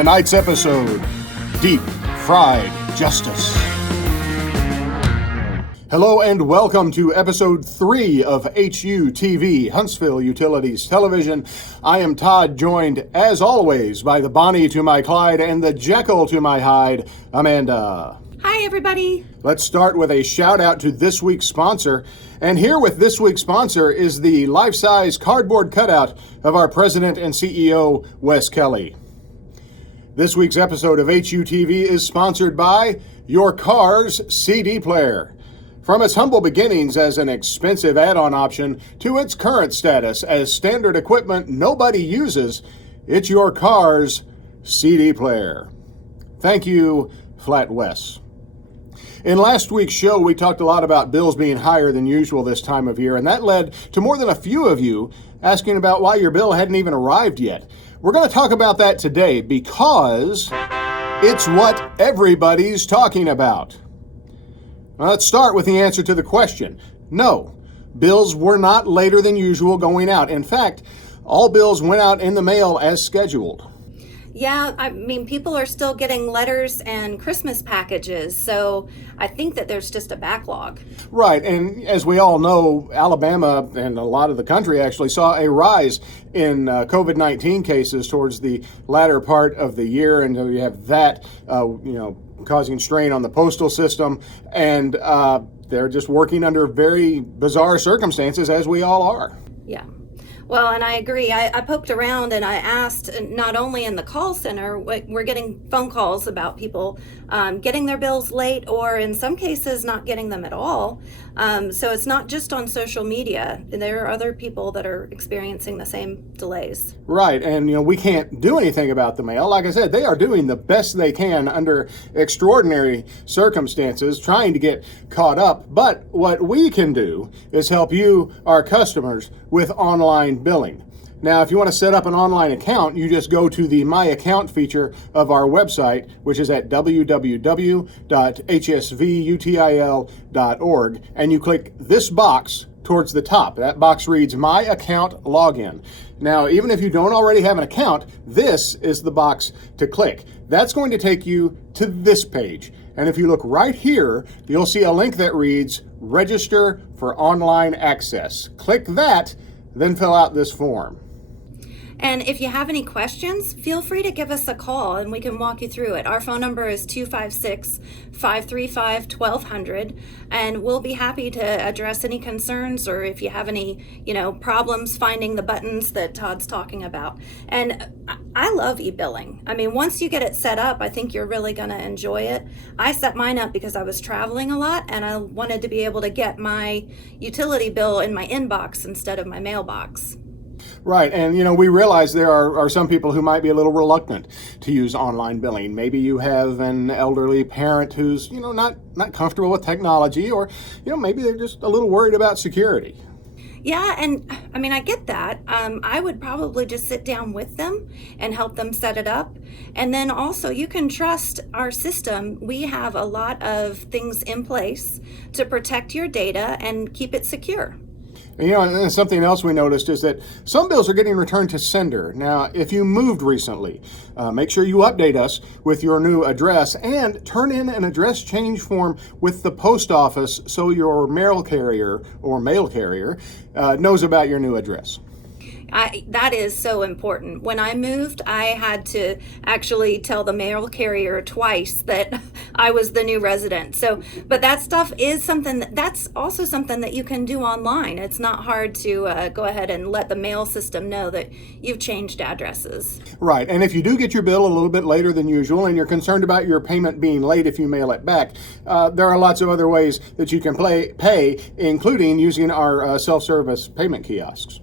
tonight's episode, Deep Fried Justice. Hello and welcome to episode 3 of HUTV, Huntsville Utilities Television. I am Todd, joined as always by the Bonnie to my Clyde and the Jekyll to my Hyde, Amanda. Hi, everybody. Let's start with a shout out to this week's sponsor. And here with this week's sponsor is the life-size cardboard cutout of our president and CEO, Wes Kelly. This week's episode of HUTV is sponsored by your car's CD player. From its humble beginnings as an expensive add-on option to its current status as standard equipment nobody uses, it's your car's CD player. Thank you, Flat Wes. In last week's show, we talked a lot about bills being higher than usual this time of year, and that led to more than a few of you asking about why your bill hadn't even arrived yet. We're going to talk about that today because it's what everybody's talking about. Well, let's start with the answer to the question. No, bills were not later than usual going out. In fact, all bills went out in the mail as scheduled. Yeah, I mean, people are still getting letters and Christmas packages, so I think that there's just a backlog. Right, and as we all know, Alabama and a lot of the country actually saw a rise in COVID-19 cases towards the latter part of the year, and so you have that, causing strain on the postal system, and they're just working under very bizarre circumstances, as we all are. Yeah. Well, and I agree. I poked around and I asked, not only in the call center, we're getting phone calls about people getting their bills late or in some cases not getting them at all. So it's not just on social media. There are other people that are experiencing the same delays. Right, and we can't do anything about the mail. Like I said, they are doing the best they can under extraordinary circumstances, trying to get caught up. But what we can do is help you, our customers, with online billing. Now, if you want to set up an online account, you just go to the My Account feature of our website, which is at www.hsvutil.org, and you click this box towards the top. That box reads My Account Login. Now, even if you don't already have an account, this is the box to click. That's going to take you to this page. And if you look right here, you'll see a link that reads Register for Online Access. Click that, then fill out this form. And if you have any questions, feel free to give us a call and we can walk you through it. Our phone number is 256-535-1200, and we'll be happy to address any concerns or if you have any, problems finding the buttons that Todd's talking about. And I love e-billing. I mean, once you get it set up, I think you're really going to enjoy it. I set mine up because I was traveling a lot and I wanted to be able to get my utility bill in my inbox instead of my mailbox. Right, and we realize there are some people who might be a little reluctant to use online billing. Maybe you have an elderly parent who's, not comfortable with technology, or, maybe they're just a little worried about security. Yeah, and I mean, I get that. I would probably just sit down with them and help them set it up. And then also, you can trust our system. We have a lot of things in place to protect your data and keep it secure. And something else we noticed is that some bills are getting returned to sender. Now, if you moved recently, make sure you update us with your new address and turn in an address change form with the post office so your mail carrier knows about your new address. That is so important. When I moved, I had to actually tell the mail carrier twice that I was the new resident. But that stuff is that's also something that you can do online. It's not hard to go ahead and let the mail system know that you've changed addresses. Right, and if you do get your bill a little bit later than usual and you're concerned about your payment being late if you mail it back, there are lots of other ways that you can pay, including using our self-service payment kiosks.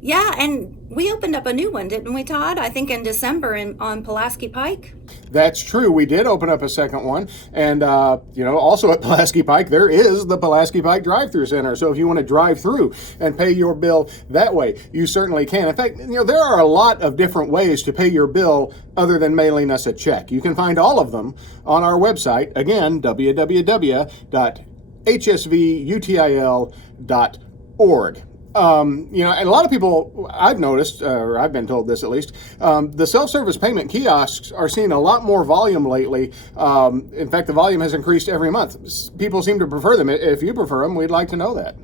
Yeah, and we opened up a new one, didn't we, Todd? I think in December on Pulaski Pike. That's true. We did open up a second one. And, also at Pulaski Pike, there is the Pulaski Pike Drive-Thru Center. So if you want to drive through and pay your bill that way, you certainly can. In fact, there are a lot of different ways to pay your bill other than mailing us a check. You can find all of them on our website. Again, www.hsvutil.org. And a lot of people, I've noticed, or I've been told this at least, the self-service payment kiosks are seeing a lot more volume lately. In fact, the volume has increased every month. People seem to prefer them. If you prefer them, we'd like to know that.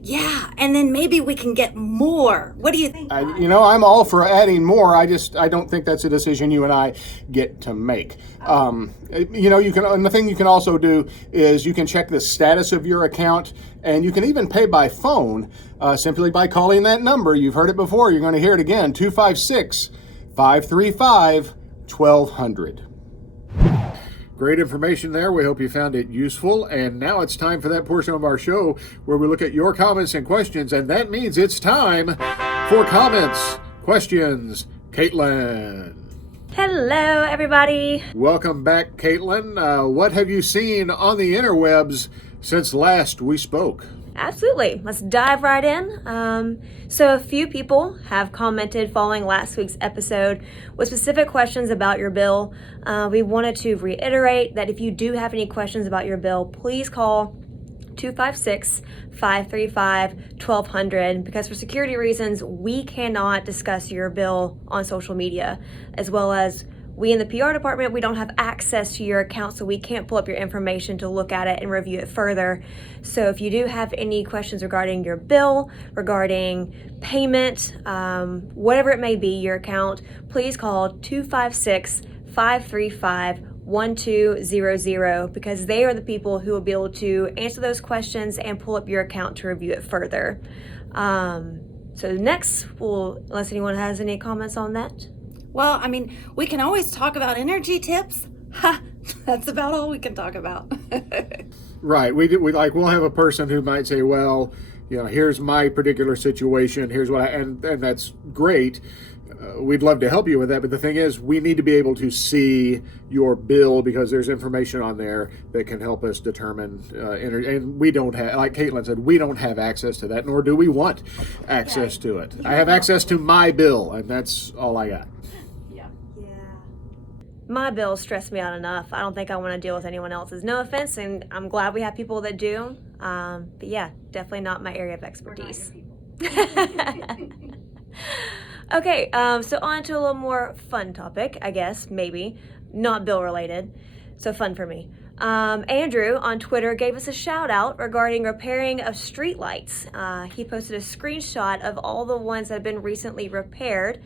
Yeah, and then maybe we can get more. What do you think? I'm all for adding more. I don't think that's a decision you and I get to make. You can, and the thing you can also do is you can check the status of your account, and you can even pay by phone simply by calling that number. You've heard it before. You're going to hear it again. 256-535-1200. Great information there. We hope you found it useful. And now it's time for that portion of our show where we look at your comments and questions. And that means it's time for comments, questions. Caitlin. Hello, everybody. Welcome back, Caitlin. What have you seen on the interwebs since last we spoke? Absolutely. Let's dive right in. So a few people have commented following last week's episode with specific questions about your bill. We wanted to reiterate that if you do have any questions about your bill, please call 256-535-1200 because for security reasons, we cannot discuss your bill on social media, as well as we in the PR department, we don't have access to your account, so we can't pull up your information to look at it and review it further. So if you do have any questions regarding your bill, regarding payment, whatever it may be, your account, please call 256-535-1200 because they are the people who will be able to answer those questions and pull up your account to review it further. So next, unless anyone has any comments on that. Well, we can always talk about energy tips. Ha! That's about all we can talk about. Right. We'll have a person who might say, well, here's my particular situation. Here's what and that's great. We'd love to help you with that. But the thing is, we need to be able to see your bill because there's information on there that can help us determine energy. And we don't have, like Caitlin said, we don't have access to that, nor do we want access to it. I have access to my bill, and that's all I got. My bills stress me out enough. I don't think I want to deal with anyone else's. No offense, and I'm glad we have people that do. But yeah, definitely not my area of expertise. Okay, so on to a little more fun topic, I guess, maybe. Not bill related, so fun for me. Andrew on Twitter gave us a shout out regarding repairing of streetlights. He posted a screenshot of all the ones that have been recently repaired.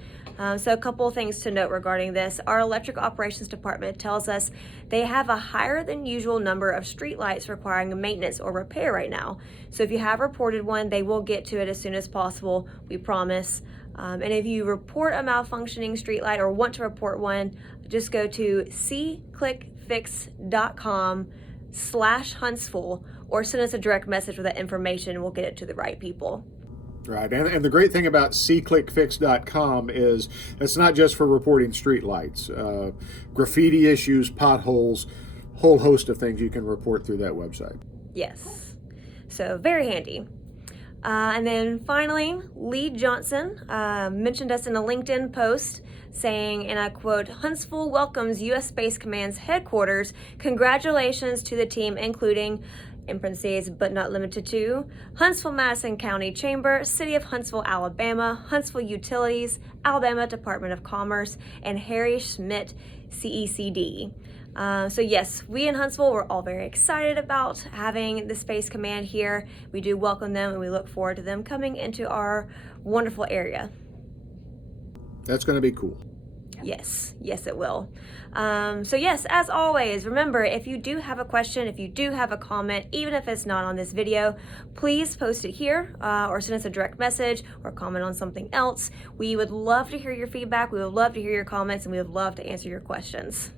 So a couple of things to note regarding this. Our electric operations department tells us they have a higher than usual number of streetlights requiring maintenance or repair right now. So if you have reported one, they will get to it as soon as possible, we promise. And if you report a malfunctioning streetlight or want to report one, just go to cclickfix.com/Huntsville or send us a direct message with that information and we'll get it to the right people. Right, and the great thing about cclickfix.com is it's not just for reporting streetlights. Graffiti issues, potholes, whole host of things you can report through that website. Yes, so very handy. And then finally, Lee Johnson mentioned us in a LinkedIn post saying, and I quote, Huntsville welcomes U.S. Space Command's headquarters. Congratulations to the team, including, in parentheses, but not limited to, Huntsville-Madison County Chamber, City of Huntsville, Alabama, Huntsville Utilities, Alabama Department of Commerce, and Harry Schmidt, CECD. So yes, we in Huntsville, we're all very excited about having the Space Command here. We do welcome them and we look forward to them coming into our wonderful area. That's going to be cool. Yes, it will. So yes, as always, remember, if you do have a question, if you do have a comment, even if it's not on this video, please post it here or send us a direct message or comment on something else. We would love to hear your feedback. We would love to hear your comments and we would love to answer your questions.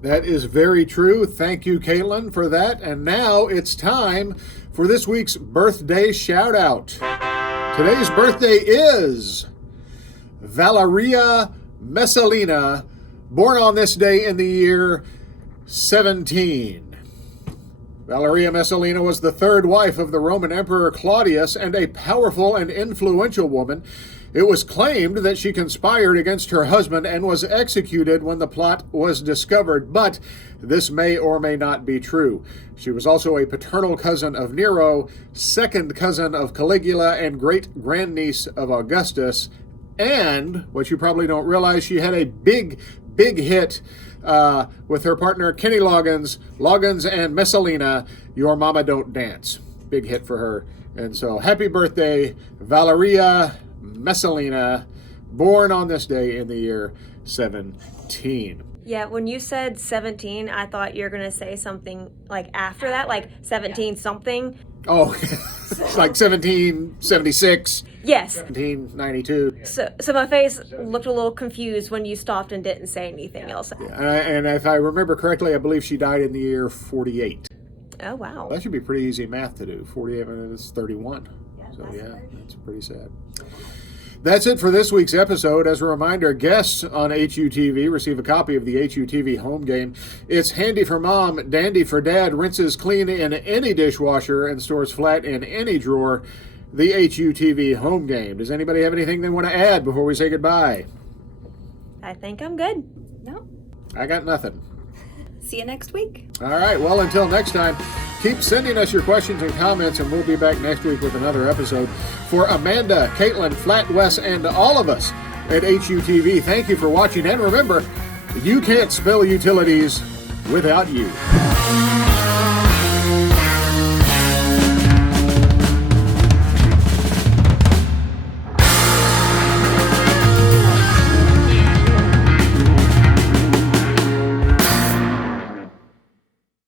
That is very true. Thank you, Caitlin, for that. And now it's time for this week's birthday shout out. Today's birthday is Valeria Messalina, born on this day in the year 17. Valeria Messalina was the third wife of the Roman Emperor Claudius and a powerful and influential woman. It was claimed that she conspired against her husband and was executed when the plot was discovered, but this may or may not be true. She was also a paternal cousin of Nero, second cousin of Caligula, and great-grandniece of Augustus. And, what you probably don't realize, she had a big hit with her partner Kenny Loggins and Messalina, Your Mama Don't Dance. Big hit for her. And so, happy birthday, Valeria Messalina, born on this day in the year 17. Yeah, when you said 17, I thought you were going to say something like after that, like 17 something. Oh, it's like 1776. Yes. 1792. So my face looked a little confused when you stopped and didn't say anything else. Yeah, and if I remember correctly, I believe she died in the year 48. Oh, wow. That should be pretty easy math to do. 48 is 31. So yeah, that's pretty sad. That's it for this week's episode. As a reminder, guests on HUTV receive a copy of the HUTV home game. It's handy for mom, dandy for dad, rinses clean in any dishwasher, and stores flat in any drawer. The HUTV home game. Does anybody have anything they want to add before we say goodbye? I think I'm good. No. I got nothing. See you next week. All right, well, until next time, keep sending us your questions and comments, and we'll be back next week with another episode. For Amanda, Caitlin, Flat Wes, and all of us at HUTV, thank you for watching, and remember, you can't spell utilities without you.